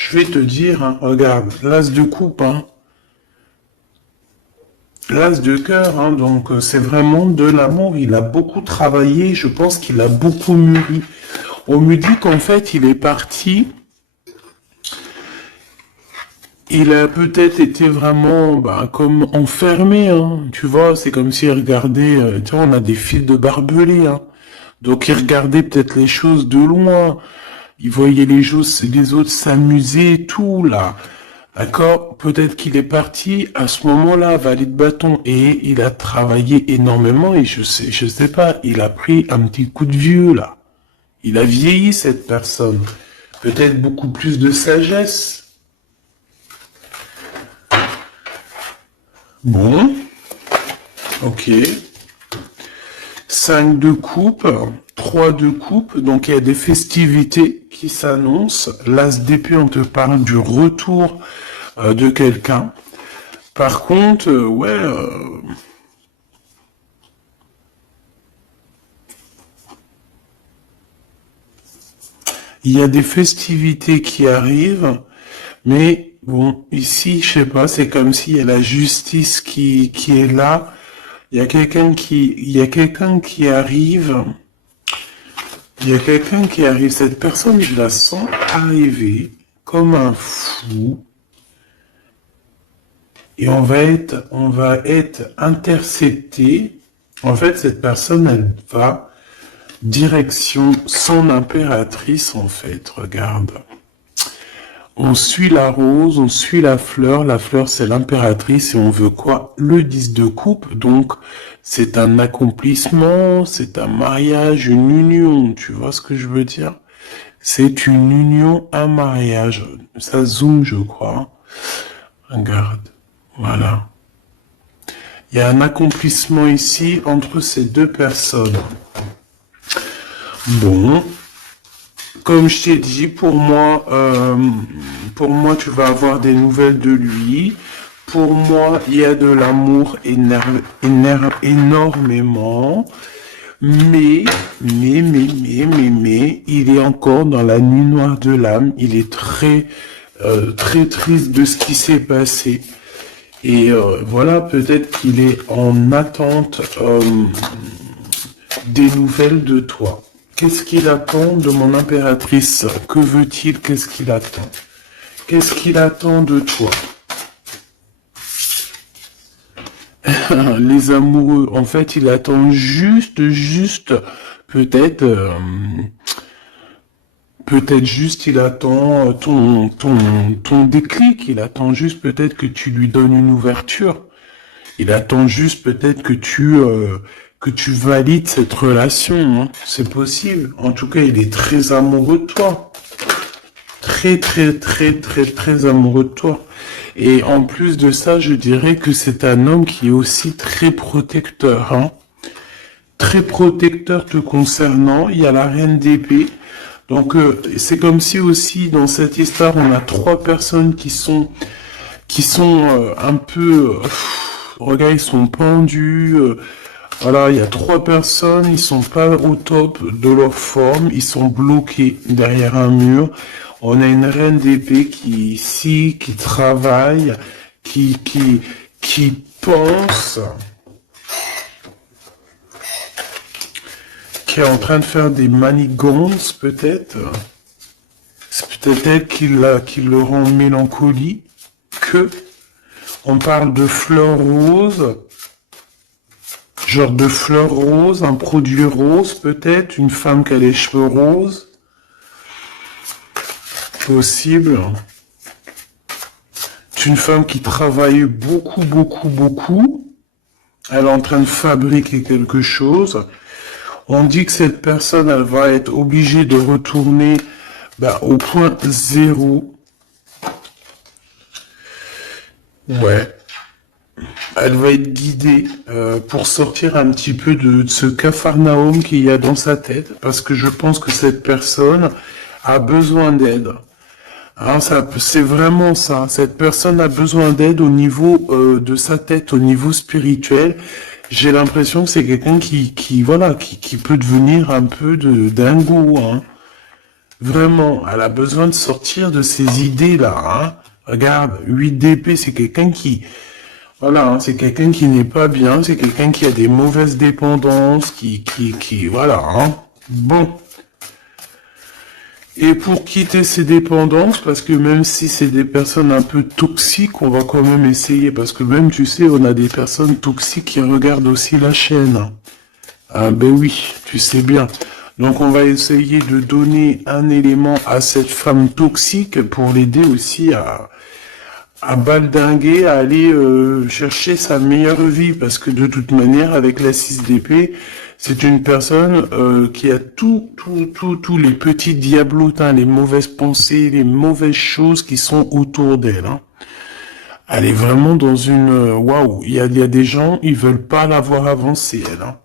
Je vais te dire, hein, regarde, l'as de coupe, hein, l'as de cœur, hein, donc c'est vraiment de l'amour. Il a beaucoup travaillé, je pense qu'il a beaucoup mûri. On me dit qu'en fait, il est parti. Il a peut-être été vraiment comme enfermé, hein, tu vois, c'est comme s'il regardait, tu vois, on a des fils de barbelés, hein, donc il regardait peut-être les choses de loin. Il voyait les autres s'amuser et tout, là. D'accord? Peut-être qu'il est parti à ce moment-là, valet de bâton, et il a travaillé énormément, et je sais pas, il a pris un petit coup de vieux, là. Il a vieilli, cette personne. Peut-être beaucoup plus de sagesse. Bon. Ok. 5 de coupe, 3 de coupe, donc il y a des festivités qui s'annoncent. L'as d'épée, on te parle du retour de quelqu'un. Par contre, il y a des festivités qui arrivent, mais bon, ici, je sais pas, c'est comme s'il y a la justice qui est là. Il y a quelqu'un qui arrive. Il y a quelqu'un qui arrive. Cette personne, je la sens arriver comme un fou. Et on va être intercepté. En fait, cette personne, elle va direction son impératrice, en fait. Regarde. On suit la rose, on suit la fleur c'est l'impératrice et on veut quoi? Le 10 de coupe, donc c'est un accomplissement, c'est un mariage, une union, tu vois ce que je veux dire? C'est une union, un mariage. Ça zoome, je crois. Regarde, voilà. Il y a un accomplissement ici entre ces deux personnes. Bon. Comme je t'ai dit, pour moi, tu vas avoir des nouvelles de lui. Pour moi, il y a de l'amour énormément. Mais, il est encore dans la nuit noire de l'âme. Il est très triste de ce qui s'est passé. Et voilà, peut-être qu'il est en attente des nouvelles de toi. Qu'est-ce qu'il attend de mon impératrice? Que veut-il? Qu'est-ce qu'il attend? Qu'est-ce qu'il attend de toi? Les amoureux, en fait, il attend juste, peut-être, peut-être juste, il attend ton déclic. Il attend juste peut-être que tu lui donnes une ouverture. Il attend juste peut-être que tu valides cette relation. Hein. C'est possible. En tout cas, il est très amoureux de toi. Très amoureux de toi. Et en plus de ça, je dirais que c'est un homme qui est aussi très protecteur. Hein. Très protecteur te concernant. Il y a la reine d'épée. Donc c'est comme si aussi dans cette histoire, on a trois personnes qui sont un peu... regarde, ils sont pendus. Voilà, il y a trois personnes, ils sont pas au top de leur forme, ils sont bloqués derrière un mur. On a une reine d'épée qui ici, qui travaille, qui pense, qui est en train de faire des manigances peut-être. C'est peut-être elle qui le rend mélancolique. On parle de fleurs roses. Genre de fleurs roses, un produit rose peut-être, une femme qui a les cheveux roses. Possible. C'est une femme qui travaille beaucoup. Elle est en train de fabriquer quelque chose. On dit que cette personne, elle va être obligée de retourner au point zéro. Ouais. Elle va être guidée pour sortir un petit peu de ce capharnaüm qu'il y a dans sa tête, parce que je pense que cette personne a besoin d'aide. Hein, c'est vraiment ça. Cette personne a besoin d'aide au niveau de sa tête, au niveau spirituel. J'ai l'impression que c'est quelqu'un qui peut devenir un peu de dingo. Hein. Vraiment, elle a besoin de sortir de ces idées-là. Hein. Regarde, 8 d'épée, c'est quelqu'un qui... Voilà, hein, c'est quelqu'un qui n'est pas bien, c'est quelqu'un qui a des mauvaises dépendances, voilà, hein. Bon. Et pour quitter ces dépendances, parce que même si c'est des personnes un peu toxiques, on va quand même essayer, parce que même, tu sais, on a des personnes toxiques qui regardent aussi la chaîne. Ah ben oui, tu sais bien. Donc on va essayer de donner un élément à cette femme toxique pour l'aider aussi à baldinguer, à aller chercher sa meilleure vie, parce que de toute manière, avec la 6 d'épée, c'est une personne qui a tous les petits diablotins, les mauvaises pensées, les mauvaises choses qui sont autour d'elle. Hein. Elle est vraiment dans une... Waouh, il y a des gens, ils veulent pas la voir avancer, elle. Hein.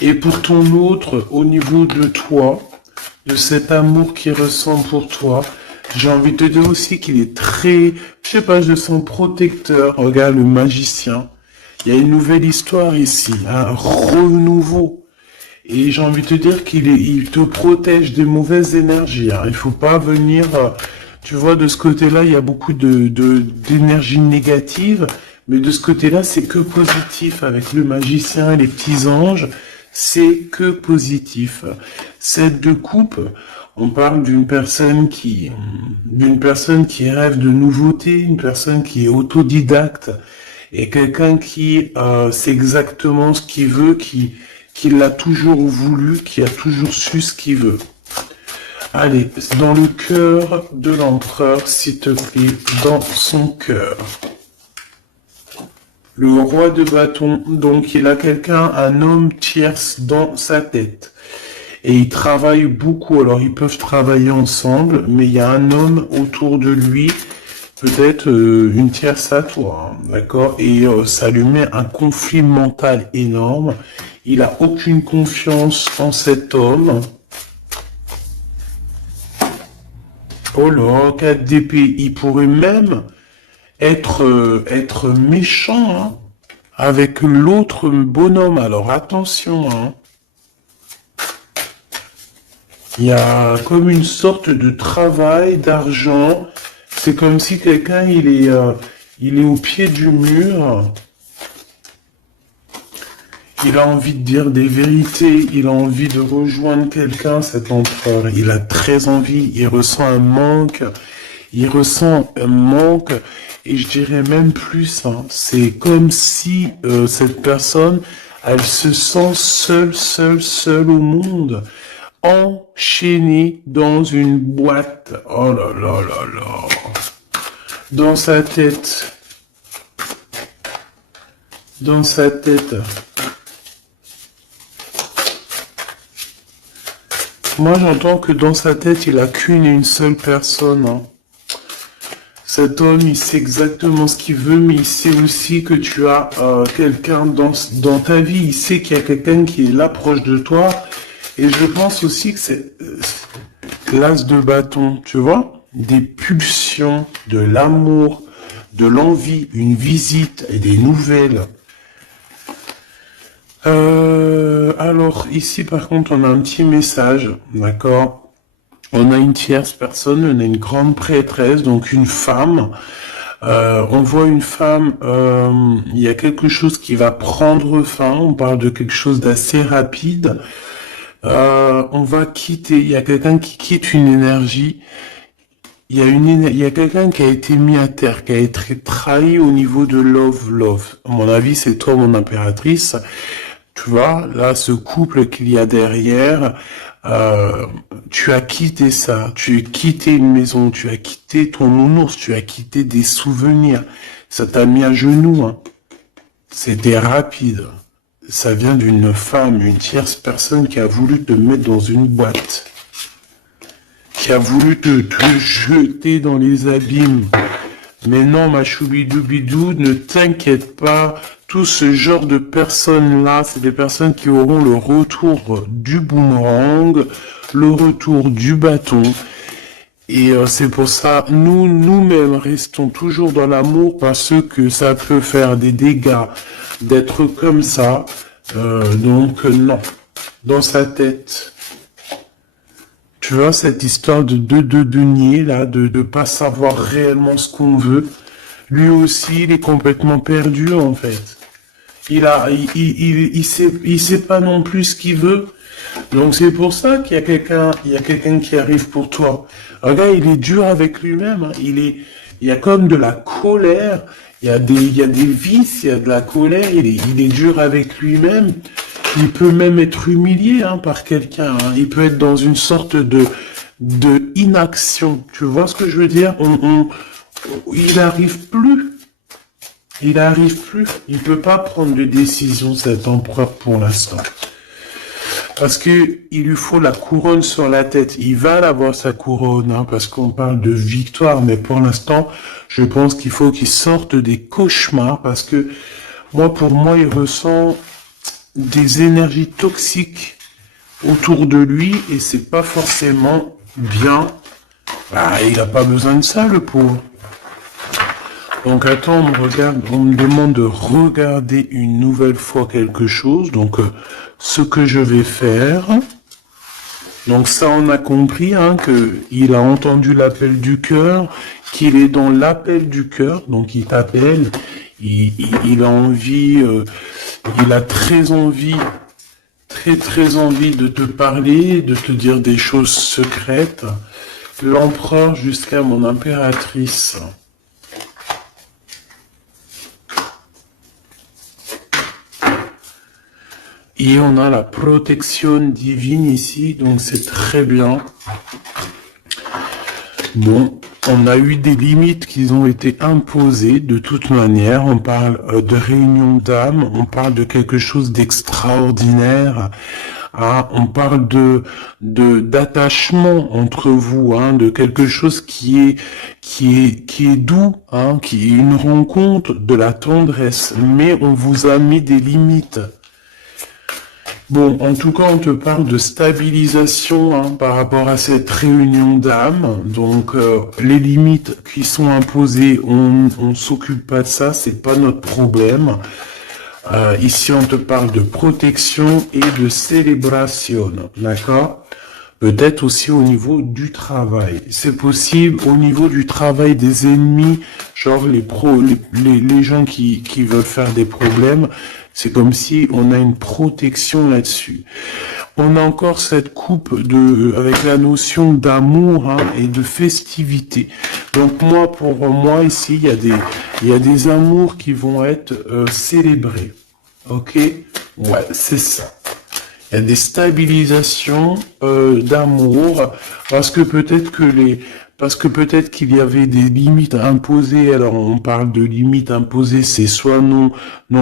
Et pour ton autre, au niveau de toi, de cet amour qu'il ressent pour toi, j'ai envie de te dire aussi qu'il est très, je sais pas, je sens protecteur. Regarde le magicien. Il y a une nouvelle histoire ici, un renouveau. Et j'ai envie de te dire il te protège des mauvaises énergies. Hein. Il faut pas venir, tu vois, de ce côté-là, il y a beaucoup d'énergie négative. Mais de ce côté-là, c'est que positif. Avec le magicien et les petits anges, c'est que positif. Cette de coupe, on parle d'une personne qui rêve de nouveautés, une personne qui est autodidacte et quelqu'un qui sait exactement ce qu'il veut, qui l'a toujours voulu, qui a toujours su ce qu'il veut. Allez, dans le cœur de l'empereur, s'il te plaît, dans son cœur. Le roi de bâton, donc il a quelqu'un, un homme tierce dans sa tête. Et ils travaillent beaucoup, alors ils peuvent travailler ensemble, mais il y a un homme autour de lui, peut-être une tierce à toi, hein, d'accord? Et ça lui met un conflit mental énorme. Il a aucune confiance en cet homme. Oh là, 4 d'épée, il pourrait même être méchant hein, avec l'autre bonhomme. Alors attention, hein. Il y a comme une sorte de travail, d'argent. C'est comme si quelqu'un il est au pied du mur. Il a envie de dire des vérités, il a envie de rejoindre quelqu'un, cet empereur. Il a très envie, il ressent un manque, et je dirais même plus, hein, c'est comme si cette personne, elle se sent seule au monde, enchaînée dans une boîte. Oh là là là là. Dans sa tête. Dans sa tête. Moi, j'entends que dans sa tête, il a qu'une et une seule personne, hein. Cet homme, il sait exactement ce qu'il veut, mais il sait aussi que tu as quelqu'un dans ta vie. Il sait qu'il y a quelqu'un qui est là proche de toi. Et je pense aussi que c'est l'as de bâton, tu vois? Des pulsions, de l'amour, de l'envie, une visite et des nouvelles. Alors, ici, par contre, on a un petit message, d'accord? On a une tierce personne, on a une grande prêtresse, donc une femme. On voit une femme, il y a quelque chose qui va prendre fin, on parle de quelque chose d'assez rapide. On va quitter, il y a quelqu'un qui quitte une énergie. Il y a quelqu'un qui a été mis à terre, qui a été trahi au niveau de love. À mon avis, c'est toi, mon impératrice. Tu vois, là, ce couple qu'il y a derrière, tu as quitté ça, tu as quitté une maison, tu as quitté ton nounours, tu as quitté des souvenirs. Ça t'a mis à genoux, hein. C'était rapide. Ça vient d'une femme, une tierce personne qui a voulu te mettre dans une boîte. Qui a voulu te jeter dans les abîmes. Mais non, ma choubidou-bidou, ne t'inquiète pas. Tout ce genre de personnes-là, c'est des personnes qui auront le retour du boomerang, le retour du bâton. Et c'est pour ça, nous-mêmes, restons toujours dans l'amour parce que ça peut faire des dégâts d'être comme ça. Donc, non. Dans sa tête. Tu vois, cette histoire de nier, là, de pas savoir réellement ce qu'on veut. Lui aussi, il est complètement perdu, en fait. Il sait pas non plus ce qu'il veut. Donc, c'est pour ça qu'il y a quelqu'un qui arrive pour toi. Regarde, il est dur avec lui-même, hein. Il y a comme de la colère. Il y a des vices, il y a de la colère. Il est dur avec lui-même. Il peut même être humilié, hein, par quelqu'un, hein. Il peut être dans une sorte de inaction. Tu vois ce que je veux dire? Il arrive plus. Il peut pas prendre de décision, cet empereur, pour l'instant. Parce que il lui faut la couronne sur la tête. Il va l'avoir, sa couronne, hein, parce qu'on parle de victoire. Mais pour l'instant, je pense qu'il faut qu'il sorte des cauchemars, parce que pour moi, il ressent des énergies toxiques autour de lui, et c'est pas forcément bien. Il a pas besoin de ça, le pauvre. Donc attends, on me demande de regarder une nouvelle fois quelque chose. Donc ce que je vais faire. Donc ça, on a compris, hein, que il a entendu l'appel du cœur, qu'il est dans l'appel du cœur. Donc il t'appelle, il a envie, il a très envie de te parler, de te dire des choses secrètes. L'empereur jusqu'à mon impératrice. Et on a la protection divine ici, donc c'est très bien. Bon, on a eu des limites qui ont été imposées de toute manière. On parle de réunion d'âme, on parle de quelque chose d'extraordinaire. Ah, on parle d'attachement entre vous, hein, de quelque chose qui est doux, hein, qui est une rencontre, de la tendresse. Mais on vous a mis des limites. Bon, en tout cas, on te parle de stabilisation, hein, par rapport à cette réunion d'âme. Donc, les limites qui sont imposées, on s'occupe pas de ça, c'est pas notre problème. Ici, on te parle de protection et de célébration, d'accord? Peut-être aussi au niveau du travail. C'est possible au niveau du travail des ennemis, genre les gens qui veulent faire des problèmes. C'est comme si on a une protection là-dessus. On a encore cette coupe avec la notion d'amour hein, et de festivité. Donc moi, pour moi ici, il y a des amours qui vont être célébrés. Ok? Ouais, c'est ça. Il y a des stabilisations d'amour parce que peut-être qu'il y avait des limites imposées. Alors on parle de limites imposées, c'est soit non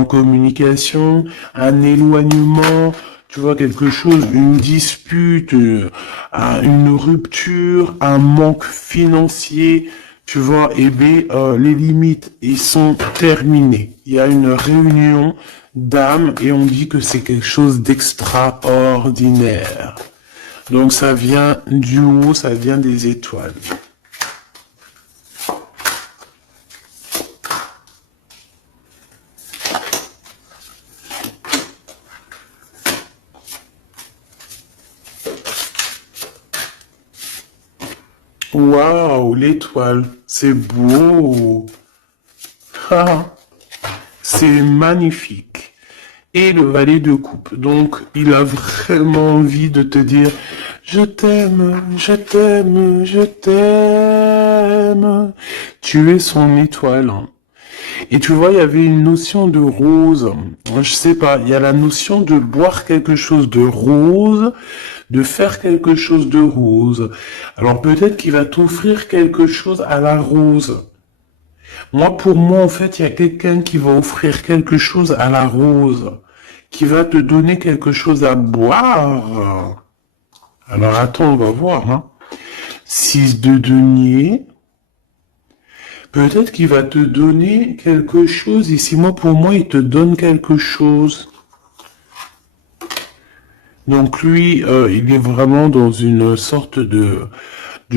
communication, un éloignement, tu vois quelque chose, une dispute, une rupture, un manque financier. Tu vois, eh bien, les limites, ils sont terminées. Il y a une réunion d'âme et on dit que c'est quelque chose d'extraordinaire. Donc ça vient du haut, ça vient des étoiles. Waouh, l'étoile, c'est beau. Ah, c'est magnifique. Et le valet de coupe. Donc, il a vraiment envie de te dire, je t'aime, je t'aime, je t'aime. Tu es son étoile. Et tu vois, il y avait une notion de rose. Je sais pas, il y a la notion de boire quelque chose de rose, de faire quelque chose de rose. Alors peut-être qu'il va t'offrir quelque chose à la rose. Moi, pour moi, en fait, il y a quelqu'un qui va offrir quelque chose à la rose, qui va te donner quelque chose à boire. Alors attends, on va voir. Hein. 6 de denier. Peut-être qu'il va te donner quelque chose. Ici, moi, pour moi, il te donne quelque chose. Donc lui, il est vraiment dans une sorte de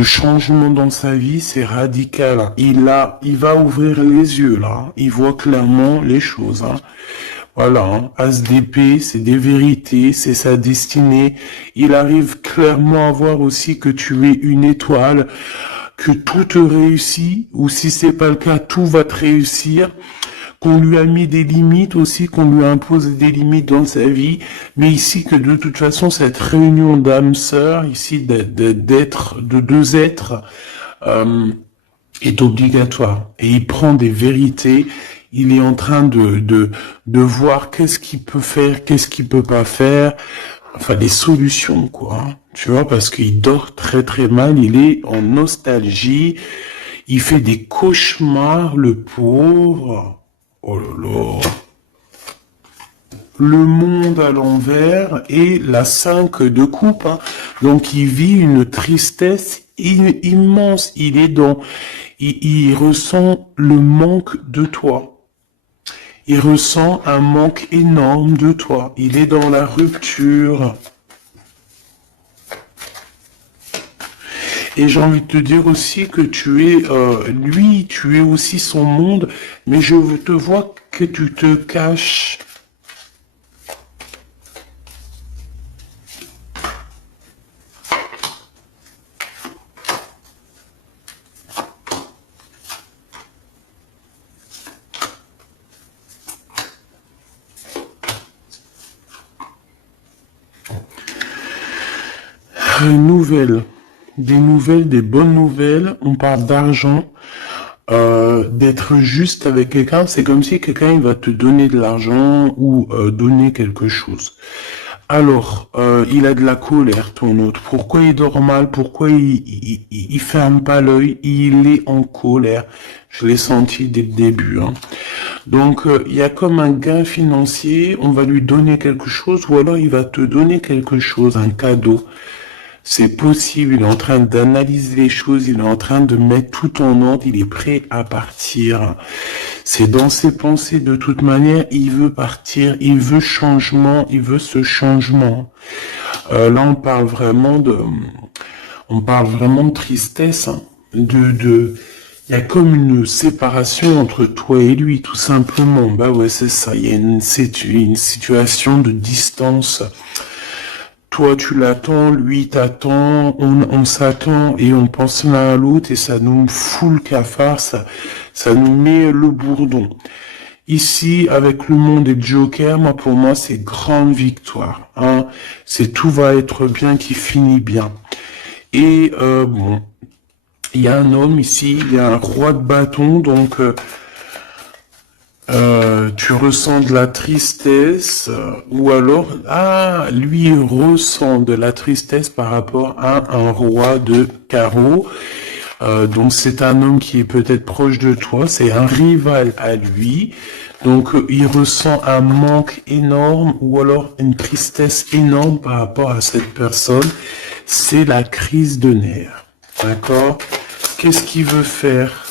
changement dans sa vie, c'est radical. Il va ouvrir les yeux là. Il voit clairement les choses. Hein. Voilà, hein. As d'épée, c'est des vérités, c'est sa destinée. Il arrive clairement à voir aussi que tu es une étoile, que tout te réussit, ou si c'est pas le cas, tout va te réussir. Qu'on lui a mis des limites aussi, qu'on lui a imposé des limites dans sa vie, mais ici que de toute façon cette réunion d'âmes sœurs, ici de deux êtres, est obligatoire. Et il prend des vérités, il est en train de voir qu'est-ce qu'il peut faire, qu'est-ce qu'il peut pas faire, enfin des solutions quoi. Hein. Tu vois, parce qu'il dort très très mal, il est en nostalgie, il fait des cauchemars, le pauvre. Oh là là. Le monde à l'envers et la 5 de coupe. Hein. Donc il vit une tristesse immense. Il ressent le manque de toi. Il ressent un manque énorme de toi. Il est dans la rupture. Et j'ai envie de te dire aussi que tu es, lui, tu es aussi son monde, mais je te vois que tu te caches. Nouvelles. Des nouvelles, des bonnes nouvelles, on parle d'argent, d'être juste avec quelqu'un, c'est comme si quelqu'un il va te donner de l'argent ou donner quelque chose. Alors, il a de la colère, ton autre. Pourquoi il dort mal? Pourquoi il ferme pas l'œil? Il est en colère. Je l'ai senti dès le début. Hein. Donc, il y a comme un gain financier, on va lui donner quelque chose, ou alors il va te donner quelque chose, un cadeau. C'est possible, il est en train d'analyser les choses, il est en train de mettre tout en ordre, il est prêt à partir. C'est dans ses pensées de toute manière, il veut partir, il veut changement, il veut ce changement. Là, on parle vraiment de tristesse, hein, il y a comme une séparation entre toi et lui, tout simplement. Bah ouais, c'est ça, il y a une situation de distance. toi tu l'attends, lui t'attend, on s'attend et on pense l'un à l'autre et ça nous fout le cafard, ça nous met le bourdon. Ici, avec le monde et le Joker, moi pour moi c'est grande victoire. Hein. C'est tout va être bien qui finit bien. Et bon, il y a un homme ici, il y a un roi de bâton, donc tu ressens de la tristesse, ou alors, lui il ressent de la tristesse par rapport à un roi de carreau. Donc c'est un homme qui est peut-être proche de toi, c'est un rival à lui. Donc il ressent un manque énorme ou alors une tristesse énorme par rapport à cette personne. C'est la crise de nerfs. D'accord? Qu'est-ce qu'il veut faire?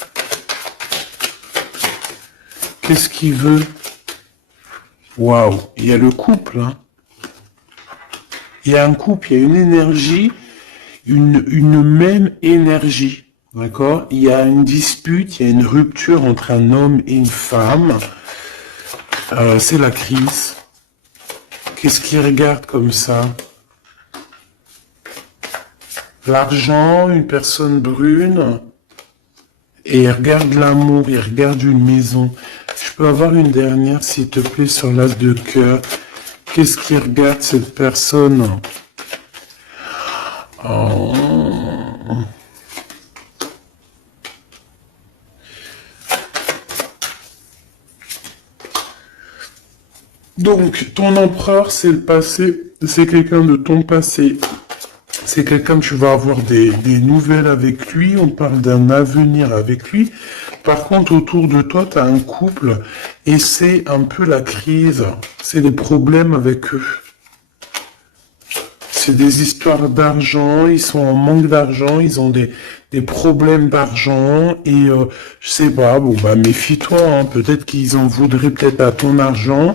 Qu'est-ce qu'il veut? Waouh, il y a le couple. Hein. Il y a un couple, il y a une énergie, une même énergie. D'accord? Il y a une dispute, il y a une rupture entre un homme et une femme. C'est la crise. Qu'est-ce qu'il regarde comme ça? L'argent, une personne brune. Et il regarde l'amour, il regarde une maison. Je peux avoir une dernière, s'il te plaît, sur l'as de cœur. Qu'est-ce qu'il regarde, cette personne? Oh. Donc, ton empereur, c'est le passé, c'est quelqu'un de ton passé. C'est quelqu'un que tu vas avoir des nouvelles avec lui, on parle d'un avenir avec lui. Par contre, autour de toi, tu as un couple et c'est un peu la crise, c'est des problèmes avec eux. C'est des histoires d'argent, ils sont en manque d'argent, ils ont des problèmes d'argent et je sais pas, bon bah méfie-toi, hein, peut-être qu'ils en voudraient peut-être à ton argent.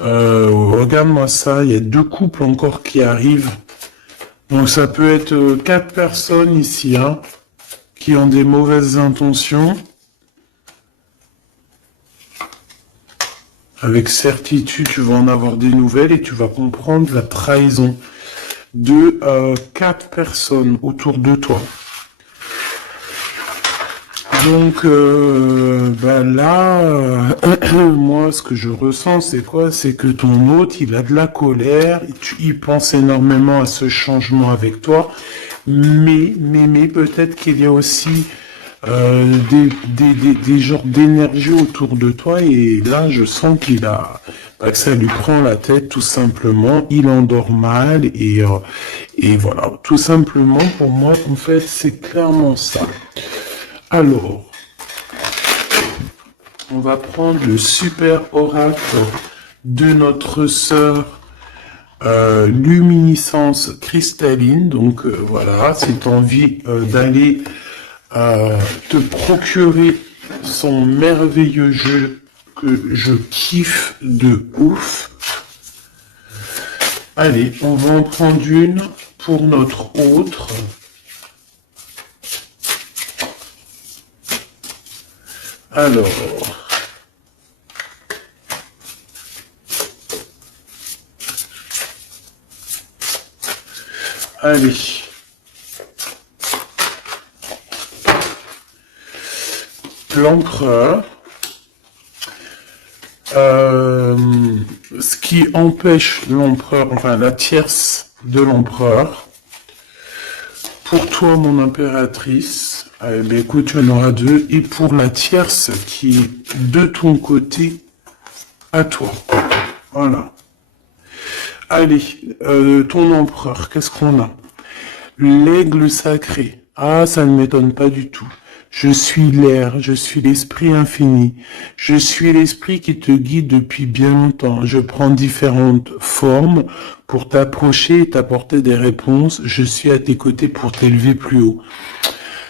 Regarde-moi ça, il y a 2 couples encore qui arrivent. Donc ça peut être 4 personnes ici, hein, qui ont des mauvaises intentions. Avec certitude, tu vas en avoir des nouvelles et tu vas comprendre la trahison de 4 personnes autour de toi. Donc là, moi ce que je ressens c'est quoi? C'est que ton hôte il a de la colère, il pense énormément à ce changement avec toi, mais peut-être qu'il y a aussi des genres d'énergie autour de toi et là je sens qu'il a que ça lui prend la tête tout simplement, il endort mal et voilà, tout simplement pour moi en fait c'est clairement ça. Alors, on va prendre le super oracle de notre sœur luminescence cristalline. Donc voilà, si tu as envie d'aller te procurer son merveilleux jeu que je kiffe de ouf. Allez, on va en prendre une pour notre autre. Alors, allez, l'empereur, ce qui empêche l'empereur, enfin la tierce de l'empereur, pour toi mon impératrice, écoute, tu en auras 2, et pour la tierce qui est de ton côté, à toi. Voilà. Allez, ton empereur, qu'est-ce qu'on a? L'aigle sacré. Ah, ça ne m'étonne pas du tout. Je suis l'air, je suis l'esprit infini. Je suis l'esprit qui te guide depuis bien longtemps. Je prends différentes formes pour t'approcher et t'apporter des réponses. Je suis à tes côtés pour t'élever plus haut.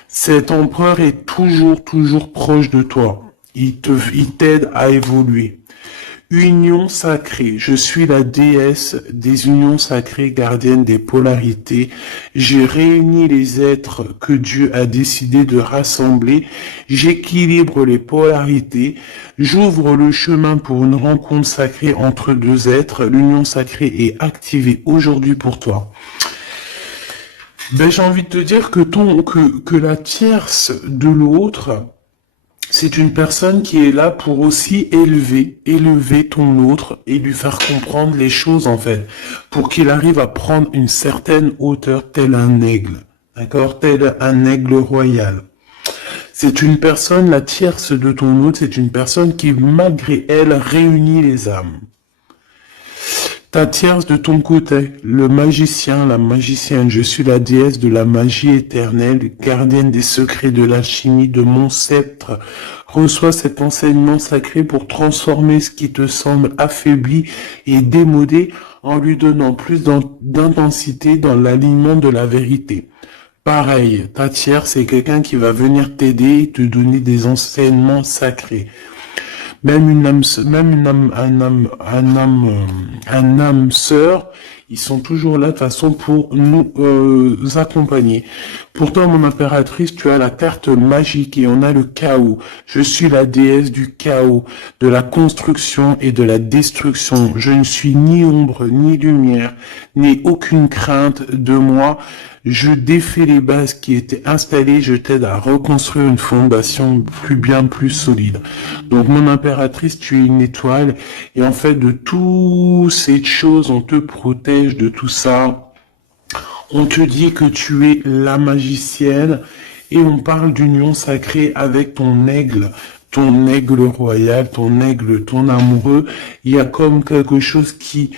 Cet empereur est toujours proche de toi. Il t'aide à évoluer. Union sacrée, je suis la déesse des unions sacrées, gardienne des polarités. J'ai réuni les êtres que Dieu a décidé de rassembler. J'équilibre les polarités. J'ouvre le chemin pour une rencontre sacrée entre deux êtres. L'union sacrée est activée aujourd'hui pour toi. Ben, j'ai envie de te dire que la tierce de l'autre, c'est une personne qui est là pour aussi élever ton autre et lui faire comprendre les choses en fait, pour qu'il arrive à prendre une certaine hauteur tel un aigle, d'accord, tel un aigle royal. C'est une personne, la tierce de ton autre, c'est une personne qui malgré elle réunit les âmes. Ta tierce de ton côté, le magicien, la magicienne, je suis la déesse de la magie éternelle, gardienne des secrets de l'alchimie de mon sceptre. Reçois cet enseignement sacré pour transformer ce qui te semble affaibli et démodé en lui donnant plus d'intensité dans l'alignement de la vérité. Pareil, ta tierce, c'est quelqu'un qui va venir t'aider et te donner des enseignements sacrés. Même une âme, un âme sœur, ils sont toujours là de façon pour nous accompagner. Pourtant, mon impératrice, tu as la carte magique et on a le chaos. Je suis la déesse du chaos, de la construction et de la destruction. Je ne suis ni ombre, ni lumière, ni aucune crainte de moi. Je défais les bases qui étaient installées, je t'aide à reconstruire une fondation bien plus solide. Donc mon impératrice, tu es une étoile et en fait de toutes ces choses, on te protège de tout ça. On te dit que tu es la magicienne et on parle d'union sacrée avec ton aigle royal, ton aigle, ton amoureux. Il y a comme quelque chose qui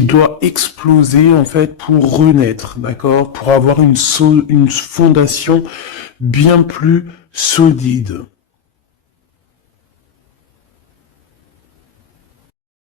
doit exploser en fait pour renaître, d'accord, pour avoir une fondation bien plus solide.